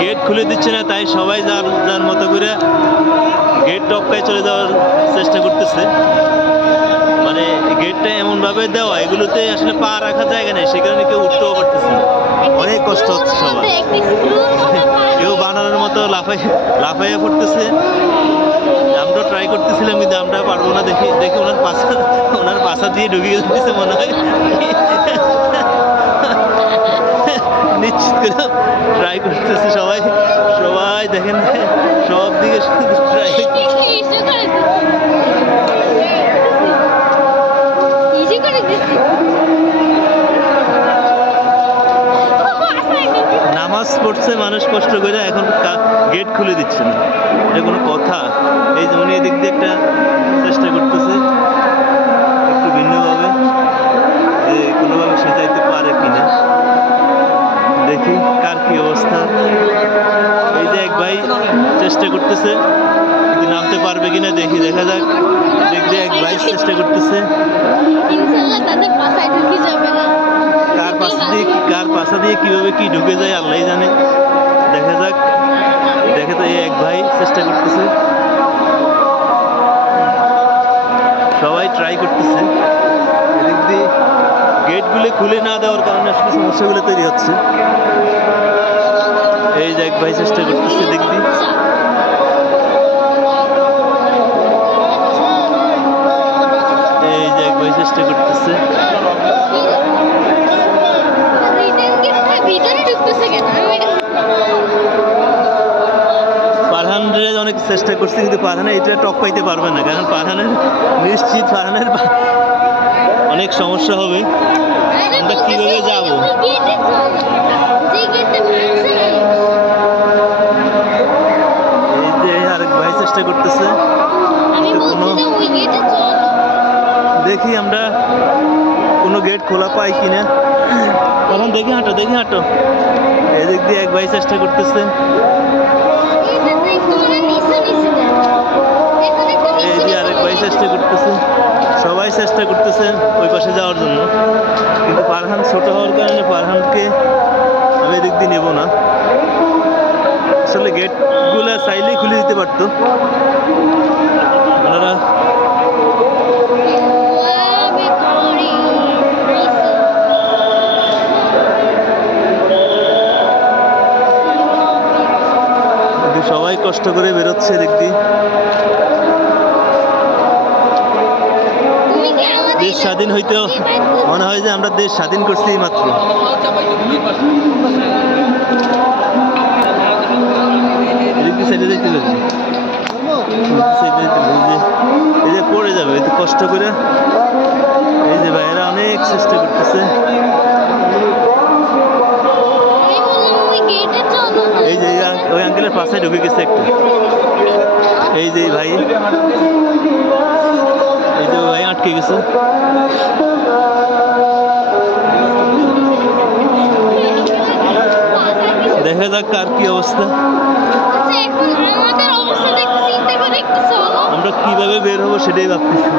Gate খুলে দিচ্ছে না, তাই সবাই যার যার মতো করে গেট টপকায় চলে যাওয়ার চেষ্টা করতেছে। মানে গেটটা এমনভাবে দেওয়া, এগুলোতে আসলে পা রাখার জায়গা নেই, সেখানে কেউ উঠতেও পারতেছে না। অনেক কষ্ট হচ্ছে সবার। কেউ বানানোর মতো লাফাইয়া পড়তেছে। আমরা ট্রাই করতেছিলাম, কিন্তু আমরা পারবো না। দেখি দেখি ওনার পাশা দিয়ে ঢুকে যেতেছে মনে হয়। নিশ্চিত করে ট্রাই করতেছে সবাই। সবাই দেখেন সব দিকে ট্রাই। নামাজ পড়ছে মানুষ কষ্ট করে, এখন গেট খুলে দিচ্ছে না, এটা কোনো কথা? এই যে উনি এদিক দিয়ে একটা চেষ্টা করতেছে একটু ভিন্নভাবে, যে কোনোভাবে সে যাইতে পারে কিনা। দেখি কার কি অবস্থা। এই যে এক ভাই চেষ্টা করতেছে, কিন্তু নামতে পারবে কিনা দেখি, দেখা যাক। দেখতে এক ভাই চেষ্টা করতেছে, কার পাশা দিয়ে কিভাবে কি ঢুকে যায় আল্লাহ জানে। দেখা যাক, দেখা যায় এক ভাই চেষ্টা করতেছে, সবাই ট্রাই করতেছে। এদিক দিয়ে গেটগুলো খুলে না দেওয়ার কারণে আসলে সমস্যাগুলো তৈরি হচ্ছে। এই যে এক ভাই চেষ্টা করতেছে, দিক দিয়ে এই যে এক ভাই চেষ্টা করতেছে। ফারহান অনেক চেষ্টা করছে, কিন্তু ফারহানে এটা টপ পাইতে পারবে না, কারণ ফারহানের নিশ্চিত ফারহানের অনেক সমস্যা হবে। আমরা কিভাবে যাবো? এই যে আরেক ভাই চেষ্টা করতেছে, দেখি আমরা কোনো গেট খোলা পাই কিনা। এখন দেখি হাঁটো, দেখি হাঁটো। এদিক দিয়ে এক ভাই চেষ্টা করতেছে, এই যে আরেক ভাই চেষ্টা করতেছে, সবাই চেষ্টা করতেছে ওই পাশে যাওয়ার জন্য, কিন্তু ফারহান ছোট হওয়ার কারণে ফারহানকে আমি এদিক দিয়ে নেবো না। আসলে গেটগুলো চাইলেই খুলে দিতে পারতো ওনারা। সবাই কষ্ট করে বেরোচ্ছে, দেখতে দেশ স্বাধীন হইতেও মনে হয় যে আমরা দেশ স্বাধীন করছি মাত্র। এই যে পড়ে যাবে, এই কষ্ট করে। এই যে ভাইয়েরা অনেক চেষ্টা করতেছে। এই যে ওই আঙ্কেলের পাশে ঢুকে গেছে একটা। এই যে ভাই, এই যে ভাই আটকে গেছে। দেখা যাক কার কি অবস্থা। আমরা কিভাবে বের হবো সেটাই ভাবতেছি।